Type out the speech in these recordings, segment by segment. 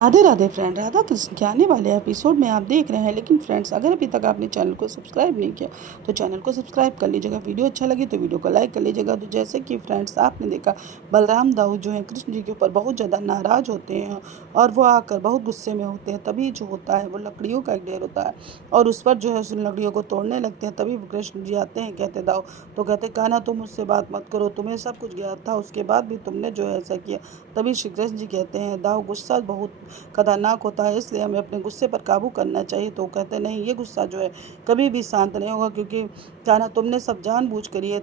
Radhe Radhe friend, Radha Krishna के आने वाले एपिसोड में आप देख रहे हैं। लेकिन फ्रेंड्स, अगर अभी तक आपने चैनल को सब्सक्राइब नहीं किया तो चैनल को सब्सक्राइब कर लीजिएगा। वीडियो अच्छा लगे तो वीडियो को लाइक कर लीजिएगा। तो जैसे कि फ्रेंड्स, आपने देखा बलराम दाऊ जो है कृष्ण जी के ऊपर बहुत ज़्यादा नाराज़ होते हैं और वो आकर बहुत गुस्से में होते हैं। तभी जो होता है वो लकड़ियों का एक ढेर होता है और उस पर जो है उन लकड़ियों को तोड़ने लगते हैं। तभी कृष्ण जी आते हैं, कहते दाऊ तो कहते कान्हा तुम मुझसे बात मत करो, तुम्हें सब कुछ ज्ञात था, उसके बाद भी तुमने जो है ऐसा किया। तभी श्री कृष्ण जी कहते हैं दाऊ गुस्सा बहुत खतरनाक होता है, इसलिए हमें अपने गुस्से पर काबू करना चाहिए। तो कहते नहीं, ये गुस्सा जो है कभी भी शांत नहीं होगा, क्योंकि कान्हा तुमने सब जानबूझ कर ये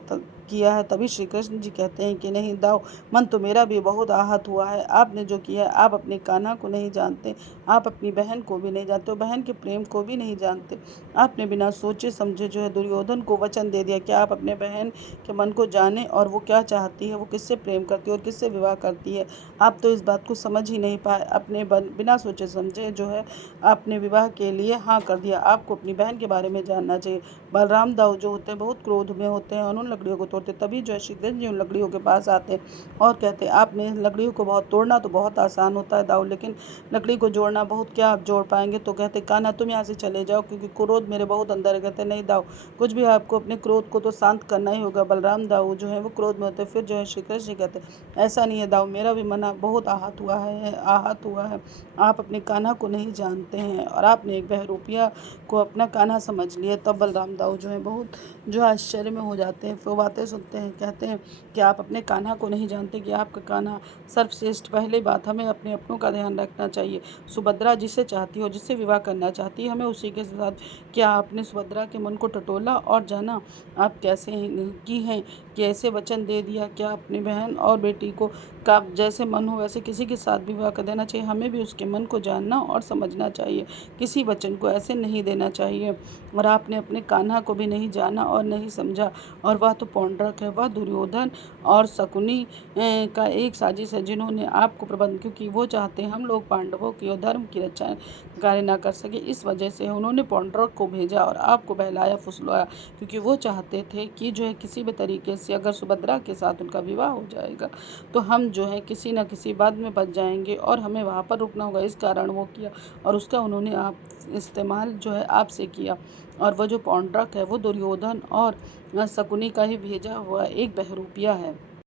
किया है। तभी श्री कृष्ण जी कहते हैं कि नहीं दाऊ, मन तो मेरा भी बहुत आहत हुआ है। आपने जो किया है, आप अपने कान्हा को नहीं जानते, आप अपनी बहन को भी नहीं जानते, बहन के प्रेम को भी नहीं जानते। आपने बिना सोचे समझे जो है दुर्योधन को वचन दे दिया कि आप अपने बहन के मन को जाने और वो क्या चाहती है, वो किससे प्रेम करती है और किससे विवाह करती है। आप तो इस बात को समझ ही नहीं पाए, अपने बिना सोचे समझे जो है आपने विवाह के लिए हाँ कर दिया। आपको अपनी बहन के बारे में जानना चाहिए। बलराम दाऊ जो होते हैं बहुत क्रोध में होते हैं और उन लकड़ियों को तोड़ते। तभी जो है श्री कृष्ण जी उन लकड़ियों के पास आते हैं और कहते हैं आपने लकड़ियों को बहुत तोड़ना तो बहुत आसान होता है दाऊ, लेकिन लकड़ी को जोड़ना बहुत क्या आप जोड़ पाएंगे। तो कहते कान्हा तुम यहाँ से चले जाओ, क्योंकि क्रोध मेरे बहुत अंदर है। कहते नहीं दाऊ, कुछ भी आपको अपने क्रोध को तो शांत करना ही होगा। बलराम दाऊ जो है वो क्रोध में होते। फिर जो है श्री कृष्ण जी कहते ऐसा नहीं है दाऊ, मेरा भी मन बहुत आहत हुआ है। आप अपने कान्हा को नहीं जानते हैं और आपने एक बहरूपिया को अपना कान्हा समझ लिया। तब बलराम दाऊ जो है बहुत जो आश्चर्य में हो जाते हैं। फिर बातें सुनते हैं, कहते हैं कि आप अपने कान्हा को नहीं जानते कि आपका कान्हा सर्वश्रेष्ठ। पहली बात, हमें अपने अपनों का ध्यान रखना चाहिए। सुभद्रा जिसे चाहती हो, जिससे विवाह करना चाहती है, हमें उसी के साथ। क्या आपने सुभद्रा के मन को टटोला और जाना आप कैसे की हैं कि ऐसे वचन दे दिया? क्या अपनी बहन और बेटी को का जैसे मन हो वैसे किसी के साथ विवाह कर देना चाहिए? हमें भी उसके मन को जानना और समझना चाहिए, किसी वचन को ऐसे नहीं देना चाहिए। और आपने अपने कान्हा को भी नहीं जाना और नहीं समझा, और वह तो पौंड्रक है, वह दुर्योधन और शकुनी का एक साजिश है, जिन्होंने आपको प्रबंध, क्योंकि वो चाहते हैं हम लोग पांडवों की और धर्म की रक्षा कार्य ना कर सके। इस वजह से उन्होंने पौंड्रक को भेजा और आपको बहलाया फुसलाया, क्योंकि वो चाहते थे कि जो है किसी भी तरीके से अगर सुभद्रा के साथ उनका विवाह हो जाएगा तो हम जो है किसी न किसी बात में बच जाएंगे और हमें वहाँ पर रुकना होगा। इस कारण वो किया और उसका उन्होंने आप इस्तेमाल जो है आपसे किया। और वह जो पौंड्रक है वो दुर्योधन और शकुनी का ही भेजा हुआ एक बहरूपिया है।